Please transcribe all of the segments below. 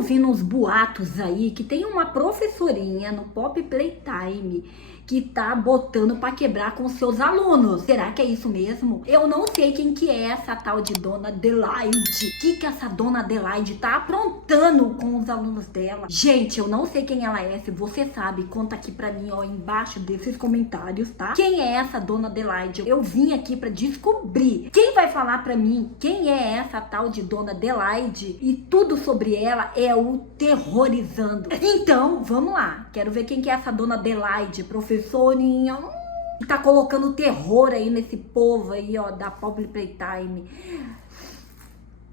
ouvindo uns boatos aí que tem uma professorinha no Pop Playtime que tá botando pra quebrar com seus alunos. Será que é isso mesmo? Eu não sei quem que é essa tal de Dona Adelaide. O que essa Dona Adelaide tá aprontando com os alunos dela? Gente, eu não sei quem ela é. Se você sabe, conta aqui pra mim, ó, embaixo desses comentários, tá? Quem é essa Dona Adelaide? Eu vim aqui pra descobrir. Quem vai falar pra mim quem é essa tal de Dona Adelaide? E tudo sobre ela é o Terrorizando. Então, vamos lá. Quero ver quem que é essa Dona Adelaide, professorinha. Que tá colocando terror aí nesse povo aí, ó, da Pop Playtime.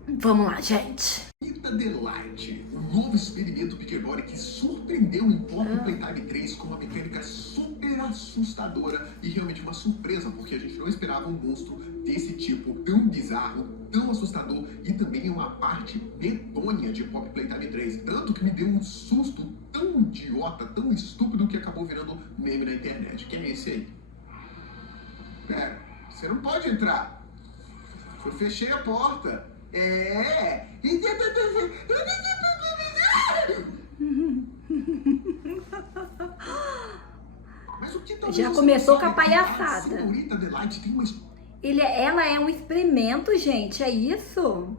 Vamos lá, gente. Rita Adelaide, um novo experimento Pickleball que surpreendeu em Pop Playtime 3 com uma mecânica super assustadora e realmente uma surpresa, porque a gente não esperava um monstro desse tipo, tão bizarro, tão assustador e também uma parte medonha de Pop Playtime 3, tanto que me deu um susto tão idiota, tão estúpido que acabou virando meme na internet. Quem é esse aí? Pera, você não pode entrar. Eu fechei a porta. Mas o que Já começou com a palhaçada. Senhorita Adelaide tem uma... Ela é um experimento, gente, é isso?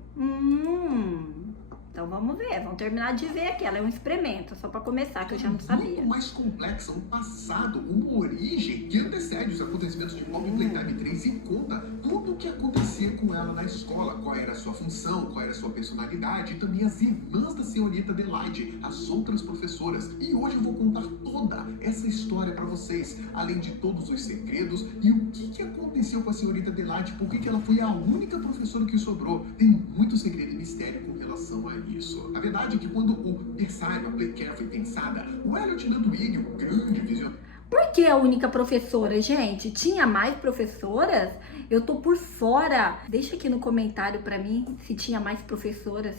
Então vamos ver, vamos terminar de ver aqui. Ela é um experimento, só pra começar, que eu já não sabia. Muito mais complexa, um passado, uma origem que antecede os acontecimentos de Pop Playtime 3 e conta tudo o que acontecia com ela na escola, qual era a sua função, qual era a sua personalidade e também as irmãs da senhorita Adelaide, as outras professoras. E hoje eu vou contar toda essa história pra vocês, além de todos os segredos e o que aconteceu com a senhorita Adelaide, por que ela foi a única professora que sobrou. Tem muito segredo e mistério com relação a isso. A verdade é que quando o Versailles, a Playcare foi pensada, o Elliot Ludwig, o grande visionário... Por que a única professora, gente? Tinha mais professoras? Eu tô por fora. Deixa aqui no comentário pra mim se tinha mais professoras.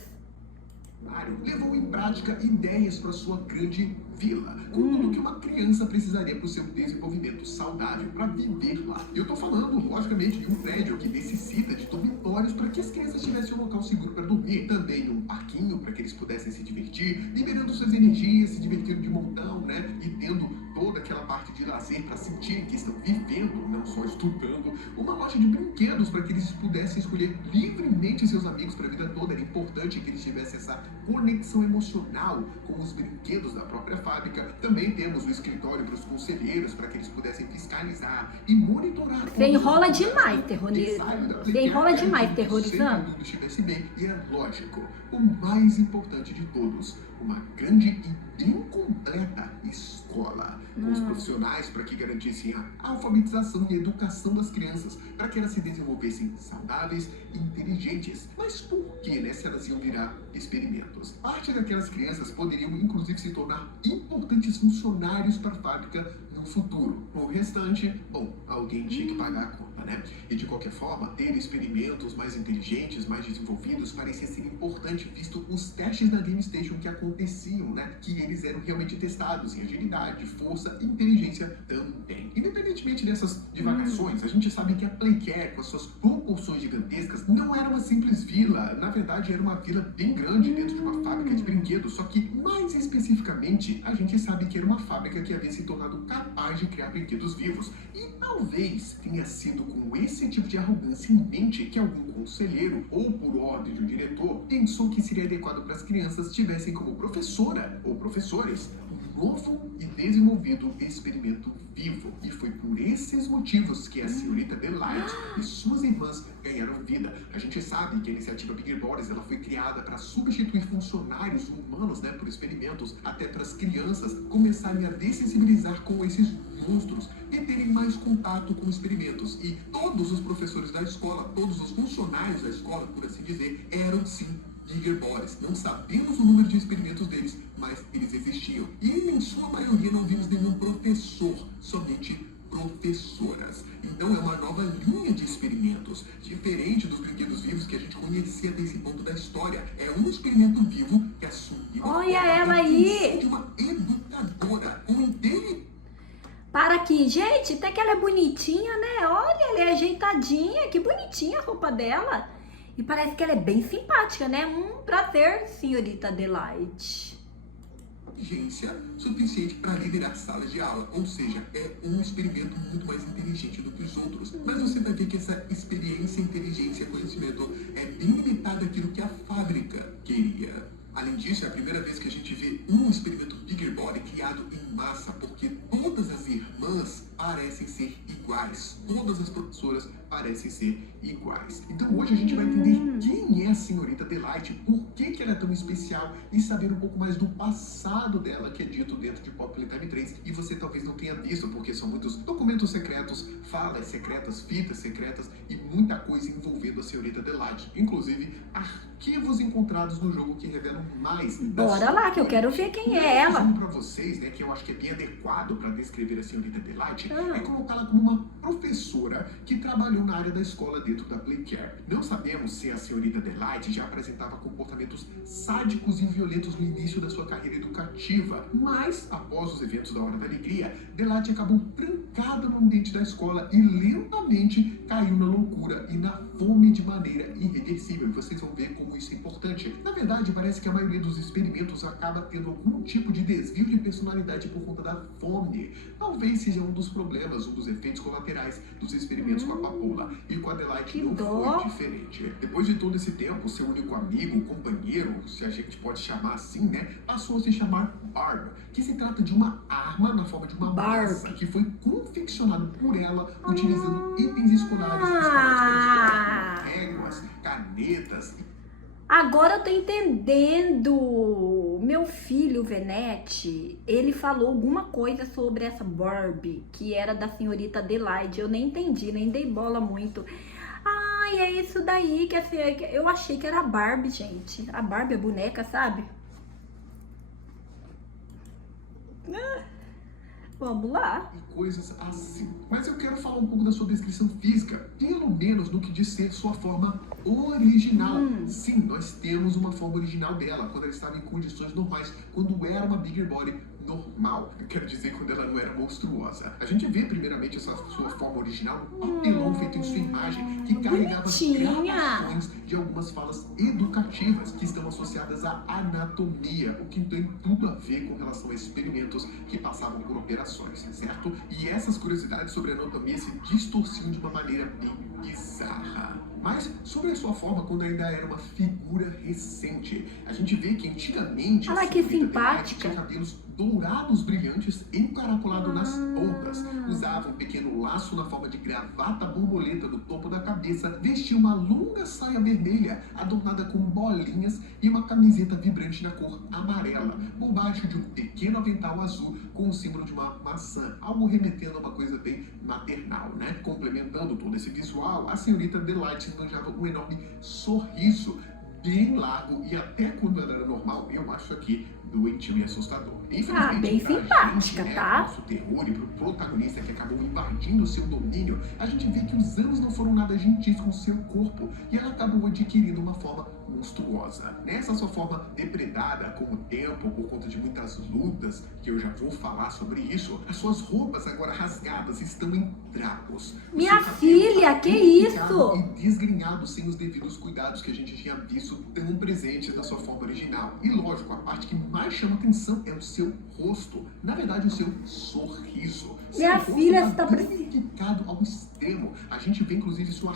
levou em prática ideias para sua grande vila, com tudo que uma criança precisaria para o seu desenvolvimento saudável, para viver lá. Eu tô falando, logicamente, de um prédio que necessita de dormitórios para que as crianças tivessem um local seguro para dormir, também um parquinho para que eles pudessem se divertir, liberando suas energias, se divertindo de montão, né, e tendo toda aquela parte de lazer para sentirem que estão vivendo, não só estudando, uma loja de brinquedos para que eles pudessem escolher livremente seus amigos para a vida toda. Era importante que eles tivessem essa conexão emocional com os brinquedos da própria fábrica. Também temos o escritório para os conselheiros, para que eles pudessem fiscalizar e monitorar. Você enrola demais, terrorizando. Você enrola demais, terrorizando. Tudo estivesse bem. E é lógico, o mais importante de todos, uma grande e incompleta escola, com os profissionais para que garantissem a alfabetização e a educação das crianças, para que elas se desenvolvessem saudáveis e inteligentes. Mas por que, né, se elas iam virar experimentos? Parte daquelas crianças poderiam, inclusive, se tornar importantes funcionários para a fábrica no futuro. O restante, bom, alguém tinha que pagar a conta, né? E de qualquer forma, ter experimentos mais inteligentes, mais desenvolvidos, parecia ser importante, visto os testes na Game Station que aconteciam, né? Que eles eram realmente testados em agilidade, força e inteligência também. Independentemente dessas divagações, a gente sabe que a Playcare, com as suas proporções gigantescas, não era uma simples vila. Na verdade, era uma vila bem grande dentro de uma fábrica de brinquedos, só que, mais especificamente, a gente sabe que era uma fábrica que havia se tornado capaz de criar brinquedos vivos. E talvez tenha sido com esse tipo de arrogância em mente que algum conselheiro, ou por ordem de um diretor, pensou que seria adequado para as crianças tivessem como professora ou professores um novo e desenvolvido experimento vivo. E foi por esses motivos que a senhorita Adelaide e suas irmãs ganharam vida. A gente sabe que a iniciativa Bigger Bodies, ela foi criada para substituir funcionários humanos, né, por experimentos, até para as crianças começarem a desensibilizar com esses monstros e terem mais contato com experimentos. E todos os professores da escola, todos os funcionários da escola, por assim dizer, eram sim Bigger Bodies. Não sabemos o número de experimentos deles, mas eles existiam. E em sua maioria não vimos nenhum professor, somente professoras. Então é uma nova linha de experimentos, diferente dos brinquedos vivos que a gente conhecia até esse ponto da história. É um experimento vivo que assumiu Olha ela aí! de uma educadora com inteligência. Para aqui, gente, até que ela é bonitinha, né? Olha, ela é ajeitadinha, que bonitinha a roupa dela. E parece que ela é bem simpática, né? Um prazer, senhorita Adelaide. Inteligência suficiente para liderar salas de aula, ou seja, é um experimento muito mais inteligente do que os outros. Mas você vai ver que essa experiência, inteligência, conhecimento é bem limitada àquilo que a fábrica queria. Além disso, é a primeira vez que a gente vê um experimento Bigger Body criado em massa, porque todas as irmãs parecem ser iguais, todas as professoras parecem ser iguais. Então hoje a gente vai entender quem é a senhorita Adelaide, por que ela é tão especial e saber um pouco mais do passado dela, que é dito dentro de Pop Playtime 3 e você talvez não tenha visto, porque são muitos documentos secretos, falas secretas, fitas secretas e muita coisa envolvendo a senhorita Adelaide, inclusive arquivos encontrados no jogo que revelam mais. Bora lá, que eu quero ver quem é ela. Para vocês, né, que eu acho que é bem adequado para descrever a senhorita Adelaide, é colocá-la como uma professora que trabalhou na área da escola dentro da Playcare. Não sabemos se a senhorita Adelaide já apresentava comportamentos sádicos e violentos no início da sua carreira educativa, mas após os eventos da Hora da Alegria, Adelaide acabou trancada no ambiente da escola e lentamente caiu na loucura e na fome de maneira irreversível. E vocês vão ver como isso é importante. Na verdade, parece que a maioria dos experimentos acaba tendo algum tipo de desvio de personalidade por conta da fome. Talvez seja um dos problemas, um dos efeitos colaterais dos experimentos com a papoula. E com a Adelaide não foi diferente. Depois de todo esse tempo, seu único amigo, companheiro, se a gente pode chamar assim, né, passou a se chamar Barb, que se trata de uma arma na forma de uma massa que foi confeccionada por ela utilizando itens escolares, réguas, canetas. Agora eu tô entendendo. Meu filho, Venete, ele falou alguma coisa sobre essa Barbie, que era da senhorita Adelaide. Eu nem entendi, nem dei bola muito. Ai, é isso daí que eu achei que era a Barbie, gente. A Barbie, a boneca, sabe? Vamos lá. E coisas assim. Mas eu quero falar um pouco da sua descrição física, pelo menos no que diz ser sua forma original. Sim, nós temos uma forma original dela, quando ela estava em condições normais, quando era uma Bigger Body normal. Eu quero dizer, quando ela não era monstruosa. A gente vê primeiramente essa sua forma original, um papelão feito em sua imagem, que carregava gravações de algumas falas educativas que estão associadas à anatomia, o que tem tudo a ver com relação a experimentos que passavam por operações, certo? E essas curiosidades sobre a anatomia se distorciam de uma maneira bem bizarra. Mas sobre a sua forma quando ainda era uma figura recente, a gente vê que antigamente olha que simpática, tinha cabelos dourados brilhantes encaracolados nas pontas, usava um pequeno laço na forma de gravata borboleta no topo da cabeça, vestia uma longa saia vermelha adornada com bolinhas e uma camiseta vibrante na cor amarela, por baixo de um pequeno avental azul com o símbolo de uma maçã, algo remetendo a uma coisa bem maternal, né? Complementando todo esse visual, a senhorita Adelaide esbanjava um enorme sorriso bem largo e até quando ela era normal, eu acho aqui doentio e assustador. Infelizmente, bem simpática, gente, tá? Nosso terror e pro protagonista que acabou invadindo o seu domínio, a gente vê que os anos não foram nada gentis com o seu corpo e ela acabou adquirindo uma forma monstruosa. Nessa sua forma depredada com o tempo, por conta de muitas lutas, que eu já vou falar sobre isso, as suas roupas agora rasgadas estão em trapos. Minha filha, que isso? E desgrenhado sem os devidos cuidados que a gente tinha visto tão presentes na sua forma original. E lógico, a parte que mais chama atenção é o seu rosto. Na verdade, o seu sorriso. Minha filha está precisando ao extremo. A gente vê inclusive sua...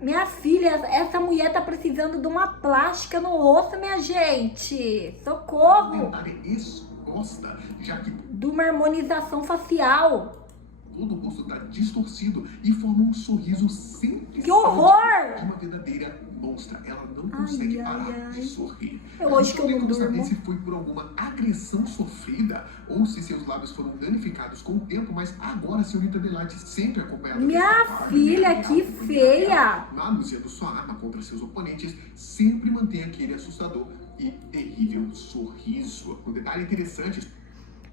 Minha filha, essa mulher tá precisando de uma plástica no rosto, minha gente. Socorro! Exposta, já que de uma harmonização facial. Todo o rosto está distorcido e forma um sorriso sempre que horror! De uma verdadeira monstra. Ela não consegue parar de sorrir. Hoje que eu não durmo. Saber se foi por alguma agressão sofrida ou se seus lábios foram danificados com o tempo, mas agora a senhorita Adelaide sempre acompanhada. Minha filha, que feia! Manuseando sua arma contra seus oponentes, sempre mantém aquele assustador e terrível sorriso. Um detalhe interessante.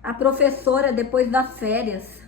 A professora, depois das férias,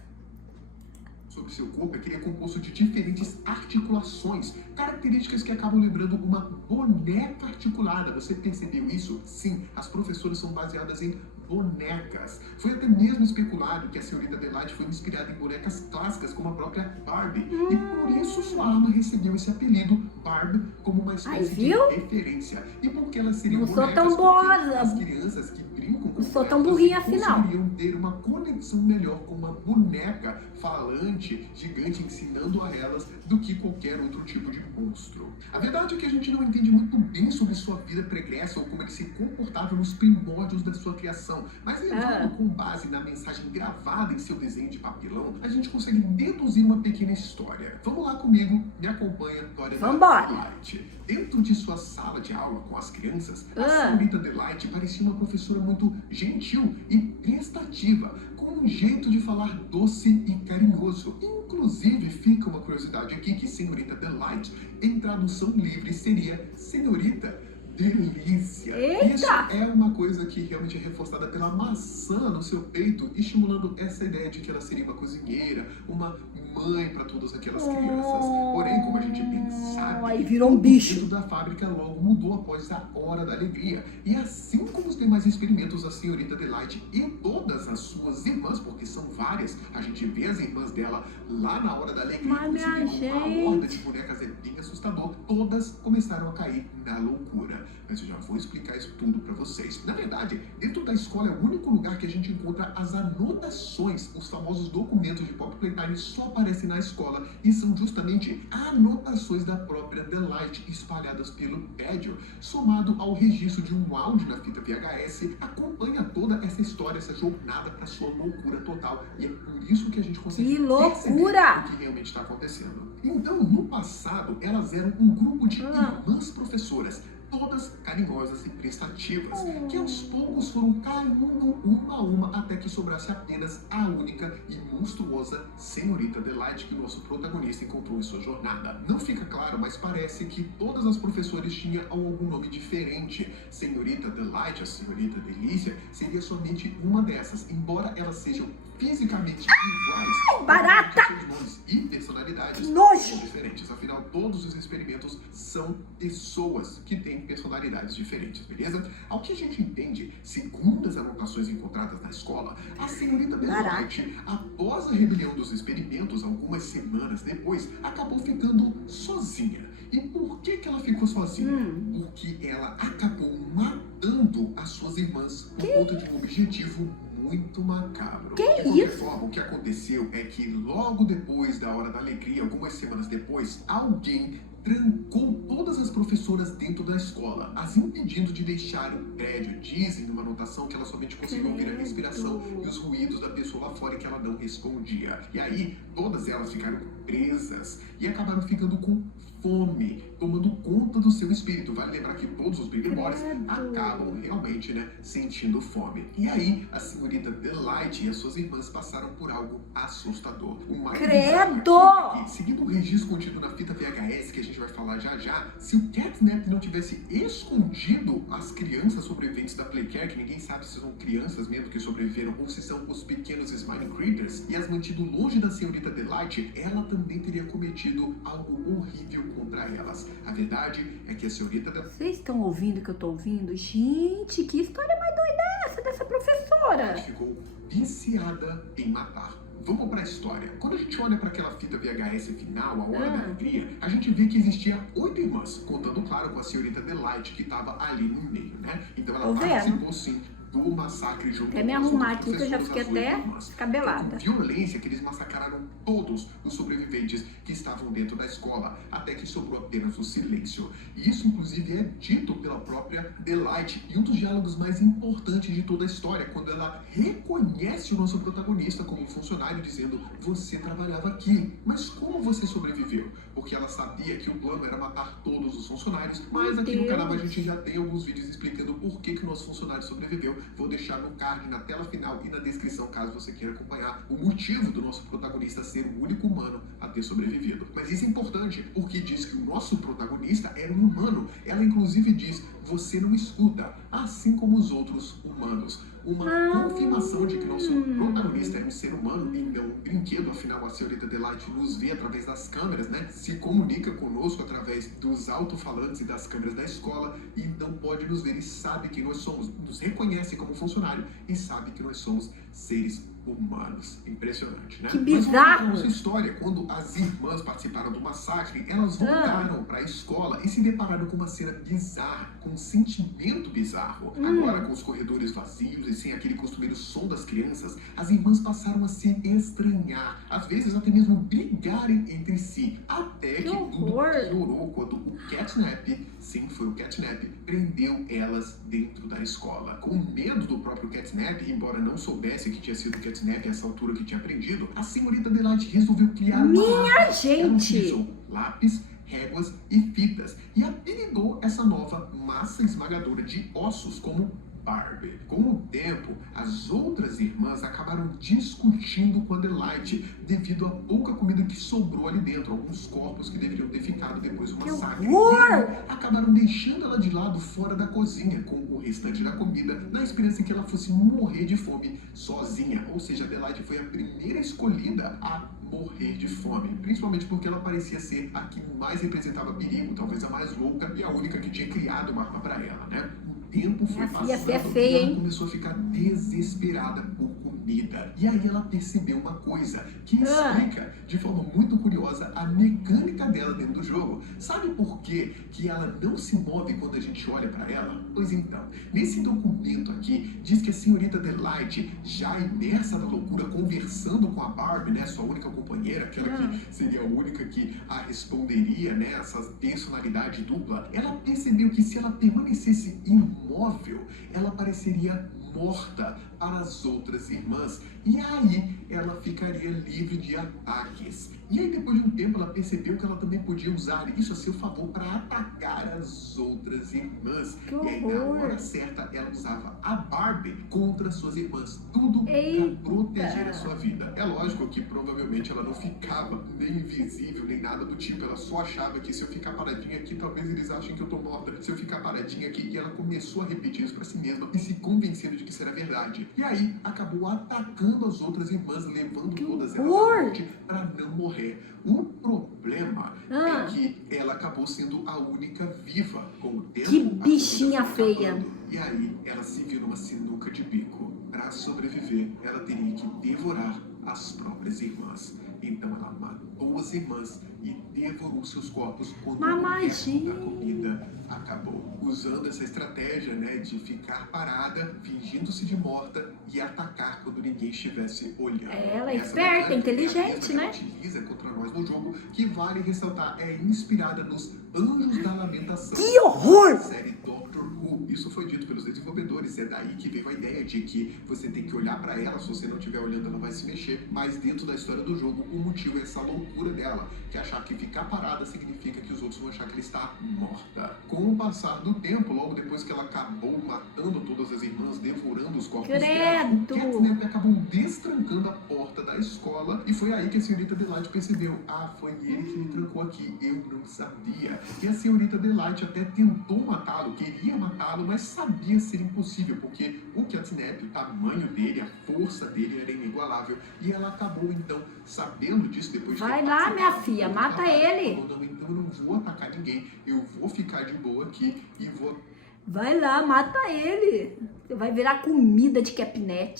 sobre seu corpo é que ele é composto de diferentes articulações, características que acabam lembrando uma boneca articulada. Você percebeu isso? Sim, as professoras são baseadas em bonecas. Foi até mesmo especulado que a senhorita Adelaide foi inspirada em bonecas clássicas, como a própria Barbie. E por isso sua arma recebeu esse apelido, Barbie, como uma espécie de referência. E porque elas seriam não bonecas, sou tão boa. as crianças que brincam com não sou tão elas burrinha assim, não. conseguiriam ter uma conexão melhor com uma boneca falante, gigante, ensinando a elas do que qualquer outro tipo de monstro. A verdade é que a gente não entende muito bem sobre sua vida pregressa ou como ele se comportava nos primórdios da sua criação, mas levando com base na mensagem gravada em seu desenho de papelão, a gente consegue deduzir uma pequena história. Vamos lá comigo, me acompanha, Dora Adelaide. Dentro de sua sala de aula com as crianças, a senhorita Adelaide parecia uma professora muito gentil e prestativa, com um jeito de falar doce e carinhoso. Inclusive, fica uma curiosidade aqui que senhorita Adelaide, em tradução livre, seria senhorita Delícia. Eita! Isso é uma coisa que realmente é reforçada pela maçã no seu peito, estimulando essa ideia de que ela seria uma cozinheira, uma mãe para todas aquelas crianças. Porém, como a gente bem sabe, aí virou um bicho. O da fábrica logo mudou após a Hora da Alegria. E assim como os demais experimentos, a senhorita Adelaide e todas as suas irmãs, porque são várias, a gente vê as irmãs dela lá na Hora da Alegria, mas minha gente, uma horda de bonecas é bem assustador, todas começaram a cair na loucura. Mas eu já vou explicar isso tudo para vocês. Na verdade, dentro da escola é o único lugar que a gente encontra as anotações. Os famosos documentos de Pop Playtime só aparecem na escola e são justamente anotações da própria Adelaide espalhadas pelo prédio, somado ao registro de um áudio na fita VHS, acompanha toda essa história, essa jornada para sua loucura total. E é por isso que a gente consegue perceber o que realmente está acontecendo. Então, no passado, elas eram um grupo de irmãs professoras, todas carinhosas e prestativas, que aos poucos foram caindo uma a uma até que sobrasse apenas a única e monstruosa senhorita Adelaide que o nosso protagonista encontrou em sua jornada. Não fica claro, mas parece que todas as professoras tinham algum nome diferente. Senhorita Adelaide, a senhorita Delícia, seria somente uma dessas, embora elas sejam fisicamente iguais. Barata! Seus nomes e personalidades são diferentes. Afinal, todos os experimentos são pessoas que têm personalidades diferentes, beleza? Ao que a gente entende, segundo as anotações encontradas na escola, a senhorita Adelaide, após a rebelião dos experimentos, algumas semanas depois, acabou ficando sozinha. E por que ela ficou sozinha? Porque ela acabou matando as suas irmãs por conta de um objetivo muito macabro. De qualquer forma, o que aconteceu é que logo depois da Hora da Alegria, algumas semanas depois, alguém trancou todas as professoras dentro da escola, as impedindo de deixar o prédio. Dizem numa anotação que ela somente conseguiu ouvir a respiração e os ruídos da pessoa lá fora e que ela não respondia. E aí, todas elas ficaram presas e acabaram ficando com fome, tomando conta do seu espírito. Vale lembrar que todos os Baby Boys acabam realmente, sentindo fome. E aí, a senhorita Adelaide e as suas irmãs passaram por algo assustador. O mais bizarro é que, seguindo o registro contido na fita VHS, que a gente vai falar já já, se o Catnap não tivesse escondido as crianças sobreviventes da Playcare, que ninguém sabe se são crianças mesmo que sobreviveram ou se são os pequenos Smiling Critters, e as mantido longe da senhorita Adelaide, ela também teria cometido algo horrível contra elas. A verdade é que a senhorita Adelaide... Vocês estão ouvindo o que eu tô ouvindo? Gente, que história mais doida é essa dessa professora? Ficou viciada em matar. Vamos para a história. Quando a gente olha para aquela fita VHS final, a Hora da Alegria, a gente vê que existia 8 irmãs, contando, claro, com a senhorita Adelaide, que estava ali no meio, Então ela participou, sim, do massacre junto com me arrumar aqui que eu já fiquei até cabelada. Com violência que eles massacraram todos os sobreviventes que estavam dentro da escola, até que sobrou apenas o silêncio. E isso, inclusive, é dito pela própria Adelaide e um dos diálogos mais importantes de toda a história, quando ela reconhece o nosso protagonista como funcionário, dizendo: você trabalhava aqui, mas como você sobreviveu? Porque ela sabia que o plano era matar todos os funcionários, mas aqui no canal a gente já tem alguns vídeos explicando por que o nosso funcionário sobreviveu. Vou deixar no card, na tela final e na descrição, caso você queira acompanhar o motivo do nosso protagonista ser o único humano a ter sobrevivido. Mas isso é importante, porque diz que o nosso protagonista era um humano. Ela inclusive diz: você não escuta, assim como os outros humanos. Uma confirmação de que nosso protagonista é um ser humano e não um brinquedo. Afinal, a senhorita Delight nos vê através das câmeras, né? Se comunica conosco através dos alto-falantes e das câmeras da escola e então pode nos ver e sabe que nós somos, nos reconhece como funcionário e sabe que nós somos seres humanos. Impressionante, né? Que Mas bizarro! vamos nossa história. Quando as irmãs participaram do massacre, elas voltaram para a escola e se depararam com uma cena bizarra, com um sentimento bizarro. Agora, com os corredores vazios e sem aquele costumeiro som das crianças, as irmãs passaram a se estranhar, às vezes até mesmo brigarem entre si, até que tudo piorou quando o Catnap, sim, foi o Catnap, prendeu elas dentro da escola. Com medo do próprio Catnap, embora não soubesse que tinha sido o Catnap a essa altura que tinha aprendido, a senhorita Delight resolveu criar Minha gente! Ela utilizou lápis, réguas e fitas e apelidou essa nova massa esmagadora de ossos como Barbie. Com o tempo, as outras irmãs acabaram discutindo com a Delight devido à pouca comida que sobrou ali dentro, alguns corpos que deveriam ter ficado depois do massacre. E aí, acabaram deixando ela de lado fora da cozinha com o restante da comida, na esperança que ela fosse morrer de fome sozinha. Ou seja, a Delight foi a primeira escolhida a morrer de fome, principalmente porque ela parecia ser a que mais representava perigo, talvez a mais louca e a única que tinha criado uma arma para ela, né? O tempo foi passando e ela começou a ficar desesperada por comida. E aí ela percebeu uma coisa que explica de forma muito curiosa a mecânica dela dentro do jogo. Sabe por quê que ela não se move quando a gente olha para ela? Pois então, nesse documento aqui, diz que a senhorita Delight, já imersa na loucura, conversando com a Barbie, né, sua única companheira, aquela que seria a única que a responderia, né, essa personalidade dupla, ela percebeu que se ela permanecesse imóvel, ela pareceria morta para as outras irmãs. E aí ela ficaria livre de ataques. E aí depois de um tempo ela percebeu que ela também podia usar isso a seu favor para atacar as outras irmãs. E aí na hora certa ela usava a Barbie contra suas irmãs. Tudo para proteger a sua vida. É lógico que provavelmente ela não ficava nem invisível nem nada do tipo. Ela só achava que se eu ficar paradinha aqui, talvez eles achem que eu tô morta. Se eu ficar paradinha aqui. E ela começou a repetir isso para si mesma e se convencendo de que isso era verdade. E aí acabou atacando as outras irmãs, levando todas elas à morte para não morrer. O problema é que ela acabou sendo a única viva. Com o tempo, que bichinha feia. E aí ela se viu numa sinuca de bico. Para sobreviver, ela teria que devorar as próprias irmãs. Então ela matou as irmãs e devorou seus corpos quando o resto da comida acabou. Usando essa estratégia, né, de ficar parada, fingindo-se de morta e atacar quando ninguém estivesse olhando. Ela é esperta, inteligente, né? Que ela utiliza contra nós no jogo, que vale ressaltar, é inspirada nos Anjos da Lamentação. Que horror! Série Doctor Who. Isso foi dito pelos desenvolvedores. É daí que veio a ideia de que você tem que olhar para ela. Se você não estiver olhando, ela vai se mexer. Mas dentro da história do jogo, o motivo é essa loucura dela, que é achar que ficar parada significa que os outros vão achar que ela está morta. Com o passar do tempo, logo depois que ela acabou matando todas as irmãs, devorando os corpos dela, o Catnap acabou destrancando a porta da escola e foi aí que a senhorita Delight percebeu: ah, foi ele que me trancou aqui, eu não sabia. E a senhorita Delight até tentou matá-lo, queria matá-lo, mas sabia ser impossível, porque o Catnap, o tamanho dele, a força dele era inigualável. E ela acabou, então, sabendo disso depois de Vai lá, minha filha, mata ele. Falou, não, então eu não vou atacar ninguém, eu vou ficar de boa aqui e vou... Vai lá, mata ele. Você vai virar comida de Catnap.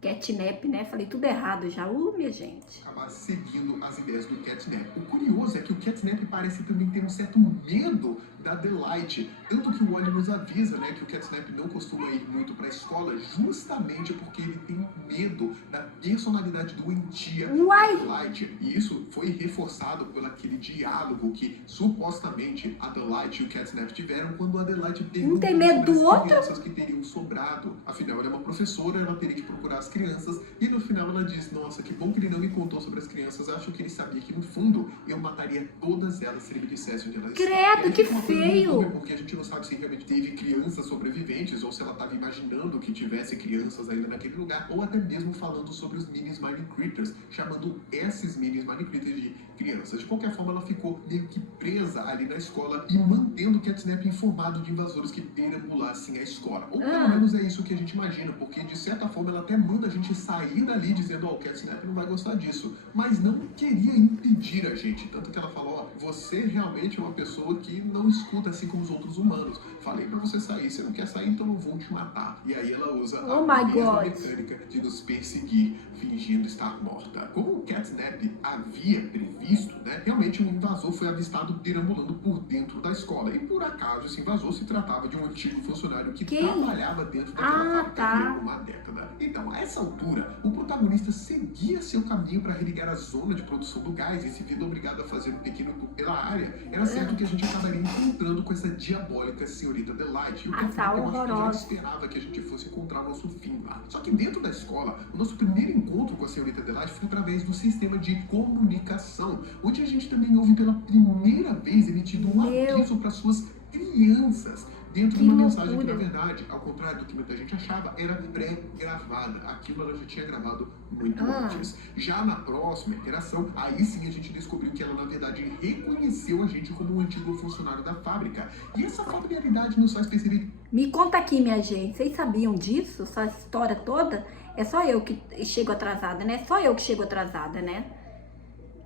Catnap, né? Falei tudo errado já. Minha gente. Acabar seguindo as ideias do Catnap. O curioso é que o Catnap parece também ter um certo medo da Delight. Tanto que o Wally nos avisa, né, que o Catnap não costuma ir muito pra escola, justamente porque ele tem medo da personalidade doentia da Delight. E isso foi reforçado por aquele diálogo que supostamente a Delight e o Catnap tiveram quando a Delight perguntou tem medo do outro? crianças que teriam sobrado. Afinal, ela é uma professora, ela teria que procurar das crianças, e no final ela diz, nossa, que bom que ele não me contou sobre as crianças, acho que ele sabia que no fundo eu mataria todas elas se ele me dissesse onde elas estão. Credo, que Uma coisa muito boa, feio! porque a gente não sabe se realmente teve crianças sobreviventes, ou se ela estava imaginando que tivesse crianças ainda naquele lugar, ou até mesmo falando sobre os mini Mind Critters, chamando esses mini Mind Critters de crianças. De qualquer forma, ela ficou meio que presa ali na escola e mantendo o Catnap informado de invasores que perambulassem a escola. Ou pelo menos é isso que a gente imagina, porque de certa forma ela até manda a gente sair dali dizendo, ó, o Catnap não vai gostar disso, mas não queria impedir a gente, tanto que ela falou, ó, você realmente é uma pessoa que não escuta assim como os outros humanos. Falei pra você sair, você não quer sair, então eu vou te matar. E aí ela usa a mesma mecânica de nos perseguir, fingindo estar morta. Como o Catnap havia previsto, né, realmente um invasor foi avistado perambulando por dentro da escola. E por acaso esse invasor se tratava de um antigo funcionário que trabalhava dentro daquela fábrica há uma década. Então, a essa altura, o protagonista seguia seu caminho para religar a zona de produção do gás e se vindo obrigado a fazer um pequeno tour pela área, era certo que a gente acabaria encontrando com essa diabólica senhorita Delight. E o Catnap, eu acho que já esperava que a gente fosse encontrar o nosso fim lá. Só que dentro da escola, o nosso primeiro encontro com a senhorita Delight foi através do sistema de comunicação, onde a gente também ouve pela primeira vez emitido um aviso para suas crianças, dentro de uma mensagem que, na verdade, ao contrário do que muita gente achava, era pré-gravada. Aquilo ela já tinha gravado muito antes. Já na próxima interação, aí sim a gente descobriu que ela, na verdade, reconheceu a gente como um antigo funcionário da fábrica. E essa familiaridade nos faz perceber... Me conta aqui, minha gente, vocês sabiam disso? Essa história toda? É só eu que chego atrasada, né? Só eu que chego atrasada, né?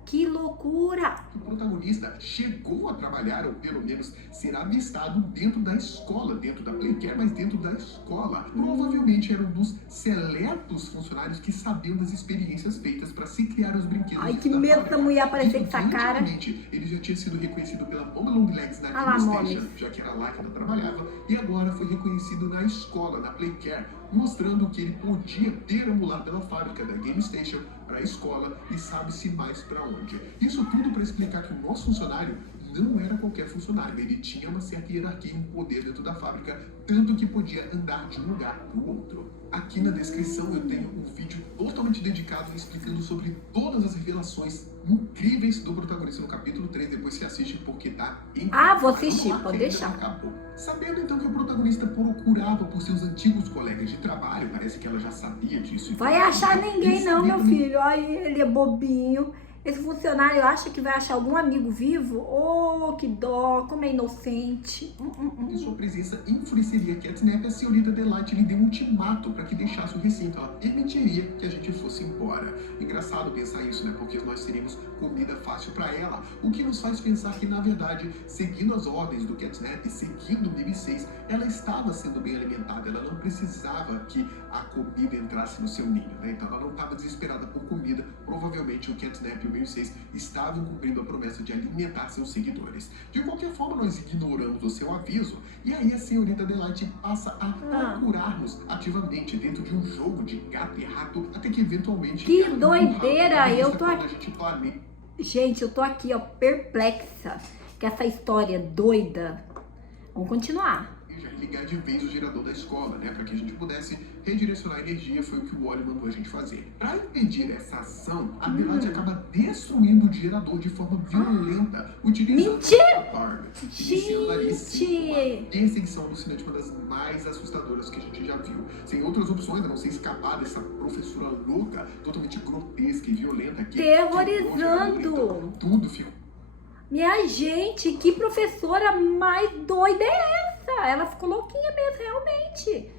Que loucura! O protagonista chegou a trabalhar, ou pelo menos ser avistado dentro da escola, dentro da Playcare, mas dentro da escola. Provavelmente era um dos seletos funcionários que sabiam das experiências feitas para se criar os brinquedos. Ai, que medo essa mulher aparecer com essa cara. Ele já tinha sido reconhecido pela Mama Long Legs na Game Station, já que era lá que ela trabalhava, e agora foi reconhecido na escola, na Playcare, mostrando que ele podia perambular pela fábrica da Game Station para a escola e sabe-se mais para onde. Isso tudo para explicar que o nosso funcionário não era qualquer funcionário, ele tinha uma certa hierarquia e um poder dentro da fábrica, tanto que podia andar de um lugar para o outro. Aqui na descrição eu tenho um vídeo totalmente dedicado explicando sobre todas as revelações incríveis do protagonista no capítulo 3, depois você assiste porque tá incrível. Vou assistir, pode deixar. Sabendo então que o protagonista procurava por seus antigos colegas de trabalho, parece que ela já sabia disso. Vai achar ninguém não, meu filho, ai, ele é bobinho. Esse funcionário acha que vai achar algum amigo vivo? Oh, que dó, como é inocente. E sua presença enfureceria Catnap, a senhorita Delight lhe deu um ultimato para que deixasse o recinto. Ela permitiria que a gente fosse embora. Engraçado pensar isso, né? Porque nós teríamos comida fácil para ela. O que nos faz pensar que, na verdade, seguindo as ordens do Catnap, seguindo o BB6, ela estava sendo bem alimentada. Ela não precisava que a comida entrasse no seu ninho, né? Então ela não estava desesperada por comida. Provavelmente o Catnap e o BB6 estavam cumprindo a promessa de alimentar seus seguidores. De qualquer forma, nós ignoramos o seu aviso, e aí a senhorita Delight passa a procurar-nos ativamente dentro de um jogo de gato e rato, até que eventualmente... Que doideira! Eu tô aqui... Gente, eu tô aqui, ó, perplexa com essa história doida. Vamos continuar. Já ligar de vez o gerador da escola, né, para que a gente pudesse redirecionar a energia, foi o que o Wally mandou a gente fazer. Para impedir essa ação, a Delight acaba destruindo o gerador de forma violenta, utilizando a Barbie, iniciando ali uma perseguição alucinante, uma das mais assustadoras que a gente já viu. Sem outras opções, a não ser escapar dessa professora louca, totalmente grotesca e violenta. Terrorizando! Tudo ficou... Minha gente, que professora mais doida é essa? Ela ficou louquinha mesmo, realmente.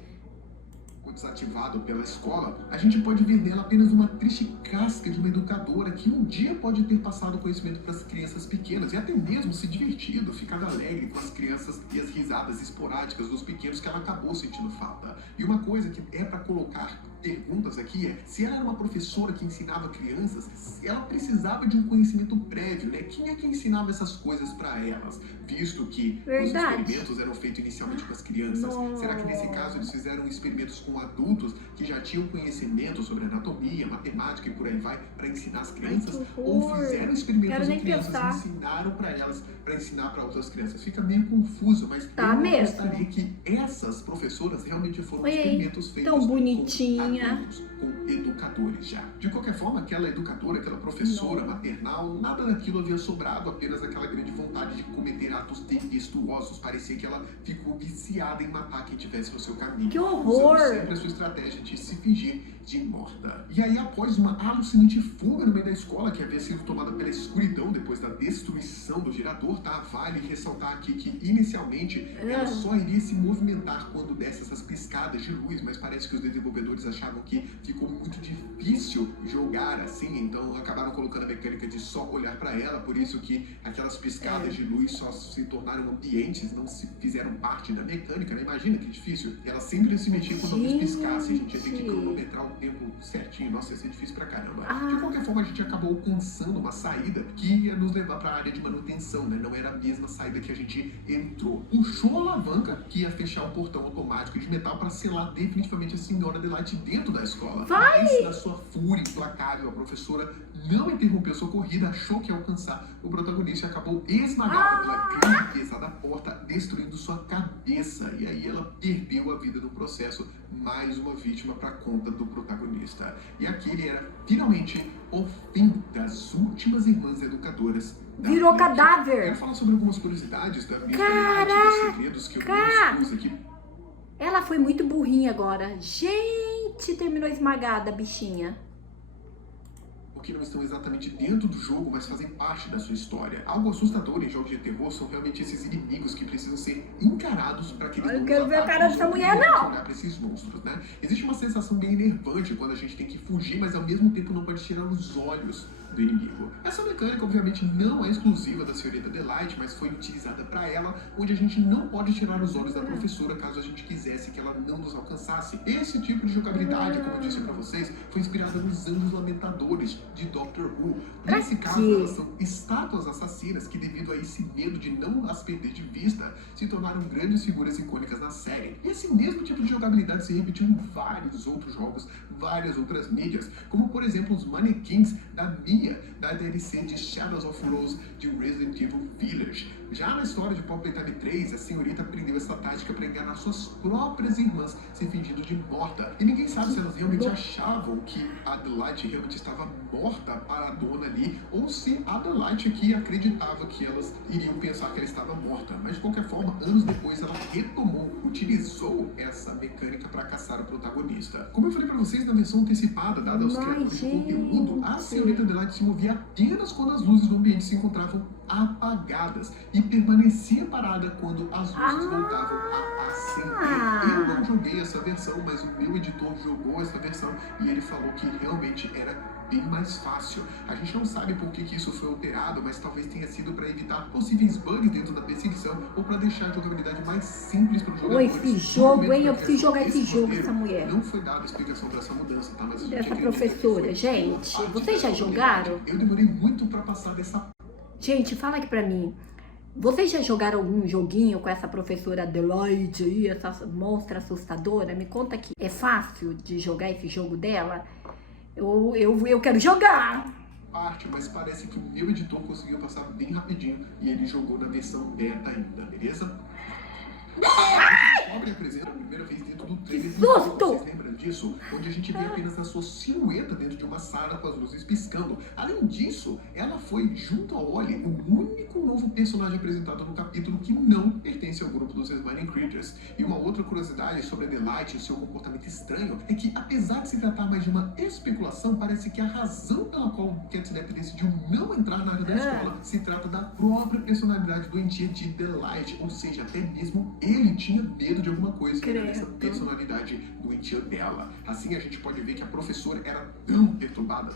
Desativado pela escola, a gente pode ver nela apenas uma triste casca de uma educadora que um dia pode ter passado conhecimento para as crianças pequenas e até mesmo se divertido, ficado alegre com as crianças e as risadas esporádicas dos pequenos que ela acabou sentindo falta. E uma coisa que é para colocar perguntas aqui é, se ela era uma professora que ensinava crianças, ela precisava de um conhecimento prévio, né? Quem é que ensinava essas coisas para elas? Visto que os experimentos eram feitos inicialmente com as crianças, será que nesse caso eles fizeram experimentos com com adultos que já tinham conhecimento sobre anatomia, matemática e por aí vai, para ensinar as crianças, que ou horror. fizeram experimentos Quero em nem crianças pensar. e ensinaram para elas, para ensinar para outras crianças. Fica meio confuso, mas Tá eu mesmo. gostaria que essas professoras realmente foram Oi, experimentos feitos tão bonitinha. com alunos, com educadores já. De qualquer forma, aquela educadora, aquela professora maternal, nada daquilo havia sobrado, apenas aquela grande vontade de cometer atos tempestuosos. Parecia que ela ficou viciada em matar quem tivesse no seu caminho. Que horror! Usando sempre a sua estratégia de se fingir de morta. E aí, após uma alucinante fuga no meio da escola, que havia sido tomada pela escuridão depois da destruição do gerador, tá? Vale ressaltar aqui que, inicialmente, ela só iria se movimentar quando desse essas piscadas de luz, mas parece que os desenvolvedores achavam que ficou muito difícil jogar assim, então acabaram colocando a mecânica de só olhar para ela, por isso que aquelas piscadas de luz só se tornaram ambientes, não se fizeram parte da mecânica, né? Imagina que difícil. Ela sempre ia se mexer quando a luz piscasse, a gente ia ter que cronometrar o tempo certinho. Nossa, ia ser difícil pra caramba. De qualquer forma, a gente acabou alcançando uma saída que ia nos levar pra área de manutenção, né? Não era a mesma saída que a gente entrou. Puxou a alavanca que ia fechar o portão automático de metal pra selar definitivamente a senhora Delight dentro da escola. Mas, na sua fúria implacável, a professora não interrompeu sua corrida, achou que ia alcançar o protagonista e acabou esmagada pela grande pesada porta, destruindo sua cabeça. E aí ela perdeu a vida no processo, mais uma vítima para conta do protagonista. E aquele era finalmente o fim das últimas irmãs educadoras. Virou cadáver! Quero falar sobre algumas curiosidades da minha segredos que eu expus aqui. Ela foi muito burrinha agora. Gente, terminou esmagada, bichinha. Que não estão exatamente dentro do jogo, mas fazem parte da sua história. Algo assustador em jogos de terror são realmente esses inimigos que precisam ser encarados para que eles não Eu quero ver a cara dessa mulher, não! Olhar para esses monstros, né? Existe uma sensação bem enervante quando a gente tem que fugir, mas ao mesmo tempo não pode tirar os olhos do inimigo. Essa mecânica, obviamente, não é exclusiva da senhorita Delight, mas foi utilizada para ela, onde a gente não pode tirar os olhos da professora caso a gente quisesse que ela não nos alcançasse. Esse tipo de jogabilidade, como eu disse para vocês, foi inspirada nos Anjos Lamentadores de Doctor Who. Nesse caso, elas são estátuas assassinas que, devido a esse medo de não as perder de vista, se tornaram grandes figuras icônicas na série. Esse mesmo tipo de jogabilidade se repetiu em vários outros jogos, várias outras mídias, como por exemplo os manequins da Mia, da DLC de Shadows of Rose de Resident Evil Village. Já na história de Pop Playtime 3, a senhorita aprendeu essa tática para enganar suas próprias irmãs, se fingindo de morta. E ninguém sabe se elas realmente achavam que a Delight realmente estava morta para a dona ali, ou se a Delight aqui acreditava que elas iriam pensar que ela estava morta. Mas de qualquer forma, anos depois, ela retomou, utilizou essa mecânica para caçar o protagonista. Como eu falei para vocês na versão antecipada, dada aos criadores de conteúdo, a senhorita Delight se movia apenas quando as luzes do ambiente se encontravam apagadas e permanecia parada quando as luzes voltavam a acender. Eu não joguei essa versão, mas o meu editor jogou essa versão e ele falou que realmente era bem mais fácil. A gente não sabe por que isso foi alterado, mas talvez tenha sido para evitar possíveis bugs dentro da perseguição ou para deixar a jogabilidade mais simples para os jogadores. Esse jogo, hein? Eu preciso jogar esse jogo, essa mulher. Não foi dada a explicação dessa mudança, tá? Mas dessa professora, gente. Vocês já jogaram? Eu demorei muito para passar dessa... Gente, fala aqui pra mim. Vocês já jogaram algum joguinho com essa professora Delight aí, essa monstra assustadora? Me conta aqui. É fácil de jogar esse jogo dela? Eu quero jogar! Mas parece que o meu editor conseguiu passar bem rapidinho e ele jogou na versão beta ainda, beleza? Descobre a presença a primeira vez dentro do trailer. Que susto! Vocês lembram disso? Onde a gente vê apenas a sua silhueta dentro de uma sala com as luzes piscando. Além disso, ela foi, junto a Ollie, o único novo personagem apresentado no capítulo que não pertence ao grupo dos Smiling Creatures. E uma outra curiosidade sobre a Delight e seu comportamento estranho é que, apesar de se tratar mais de uma especulação, parece que a razão pela qual o Catnap decidiu não entrar na área da escola se trata da própria personalidade doentia de Delight, ou seja, até mesmo ele tinha medo de alguma coisa nessa personalidade doentia dela. dela. Assim a gente pode ver que a professora era tão perturbada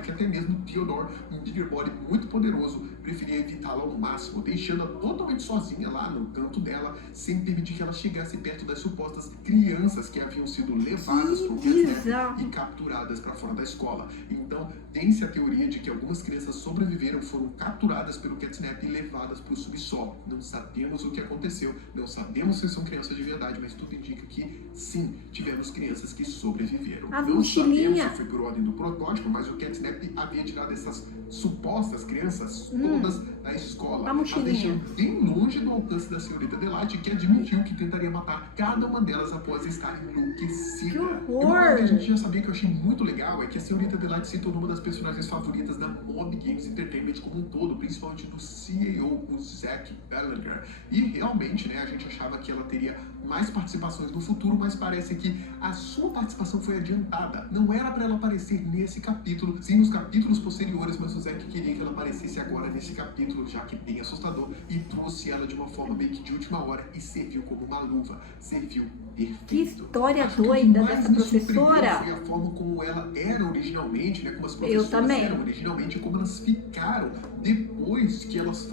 que até mesmo Theodore, um bigger body muito poderoso, preferia evitá-la ao máximo, deixando-a totalmente sozinha lá no canto dela, sem permitir que ela chegasse perto das supostas crianças que haviam sido levadas para o Catnap e capturadas para fora da escola. Então, tem-se a teoria de que algumas crianças sobreviveram, foram capturadas pelo Catnap e levadas para o subsolo. Não sabemos o que aconteceu, não sabemos se são crianças de verdade, mas tudo indica que sim, tivemos crianças que sobreviveram. Não sabemos se foi por ordem do protótipo, mas o Catnap havia tirado essas supostas crianças todas da escola, a deixando bem longe do alcance da senhorita Delight, que admitiu que tentaria matar cada uma delas após estar enlouquecida. Que horror! E uma coisa que a gente já sabia que eu achei muito legal é que a senhorita Delight se tornou uma das personagens favoritas da Mob Games Entertainment como um todo, principalmente do CEO, o Zach Gallagher. E realmente, né, a gente achava que ela teria mais participações no futuro, mas parece que a sua participação foi adiantada. Não era para ela aparecer nesse capítulo, sim nos capítulos posteriores, mas o Zack queria que ela aparecesse agora nesse capítulo, já que bem assustador, e trouxe ela de uma forma meio que de última hora e serviu como uma luva. Serviu perfeito. Que história doida dessa professora! Foi a forma como ela era originalmente, né, como as professoras eram originalmente, como elas ficaram depois que elas...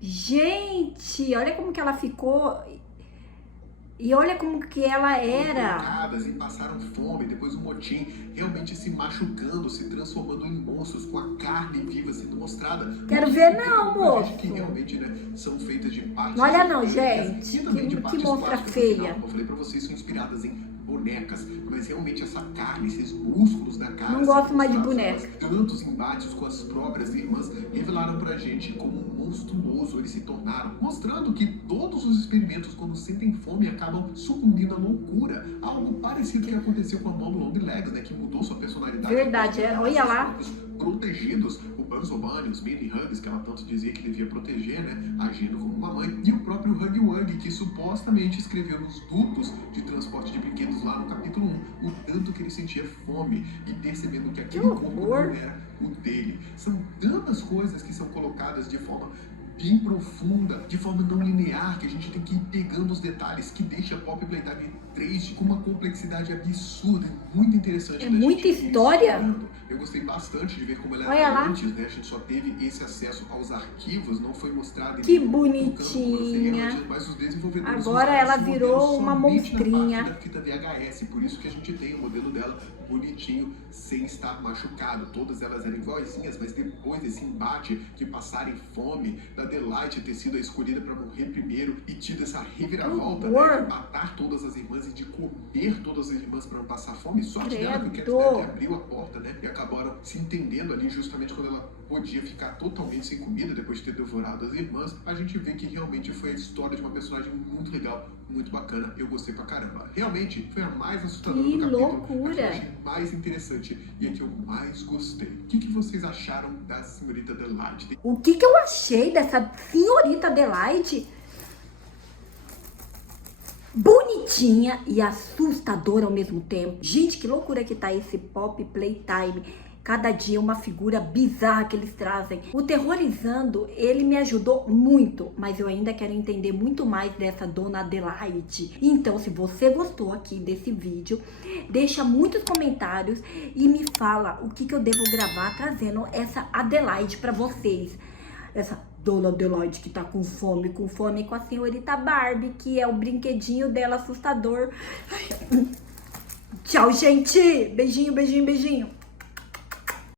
Gente, olha como que ela ficou... E olha como que ela era. E passaram fome, depois um motim, realmente se machucando, se transformando em monstros, com a carne viva sendo mostrada. Quero ver não, moço. Que realmente, né, são feitas de partes... Olha não, gente. Que monstra feia. Eu falei pra vocês, são inspiradas em bonecas, mas realmente essa carne, esses músculos da carne... Não gosto mais de boneca. Tantos embates com as próprias irmãs revelaram pra gente como monstruoso eles se tornaram, mostrando que todos os experimentos, quando sentem fome, acabam sucumbindo à loucura. Algo parecido que aconteceu com a Mom Longlegs, né, que mudou sua personalidade. Verdade, olha lá. Protegidos, o Bugs Bunny, os Mini Hugs, que ela tanto dizia que devia proteger, né, agindo como uma mãe, e o próprio Huggy Wuggy, que supostamente escreveu nos dutos de transporte de brinquedos lá no capítulo 1, o tanto que ele sentia fome e percebendo que aquele corpo não era o dele. São tantas coisas que são colocadas de forma bem profunda, de forma não linear, que a gente tem que ir pegando os detalhes, que deixa a Poppy Playtime 3 com uma complexidade absurda e muito interessante. É muita história. Eu gostei bastante de ver como ela Olha era lá. antes, né? A gente só teve esse acesso aos arquivos, não foi mostrado... Que bonitinha. Mas os desenvolvedores agora ela virou uma monstrinha. Da fita VHS, por isso que a gente tem o modelo dela bonitinho, sem estar machucado. Todas elas eram iguaizinhas, mas depois desse embate de passarem fome, da Delight ter sido a escolhida para morrer primeiro e tido essa reviravolta, né, de matar todas as irmãs e de comer todas as irmãs para não passar fome. Sorte dela que o Catnap abriu a porta, né, e acabaram se entendendo ali justamente quando ela podia ficar totalmente sem comida depois de ter devorado as irmãs. A gente vê que realmente foi a história de uma personagem muito legal, muito bacana. Eu gostei pra caramba. Realmente foi a mais assustadora do capítulo. Loucura! A que eu achei mais interessante e a que eu mais gostei. O que vocês acharam da senhorita Delight? O que eu achei dessa senhorita Delight? Bonitinha e assustadora ao mesmo tempo. Gente, que loucura que tá esse Poppy Playtime. Cada dia uma figura bizarra que eles trazem. O Terrorizando, ele me ajudou muito, mas eu ainda quero entender muito mais dessa dona Adelaide. Então, se você gostou aqui desse vídeo, deixa muitos comentários e me fala o que eu devo gravar trazendo essa Adelaide pra vocês. Essa dona Adelaide que tá com fome com a senhorita Barbie, que é o brinquedinho dela assustador. Tchau, gente! Beijinho, beijinho, beijinho.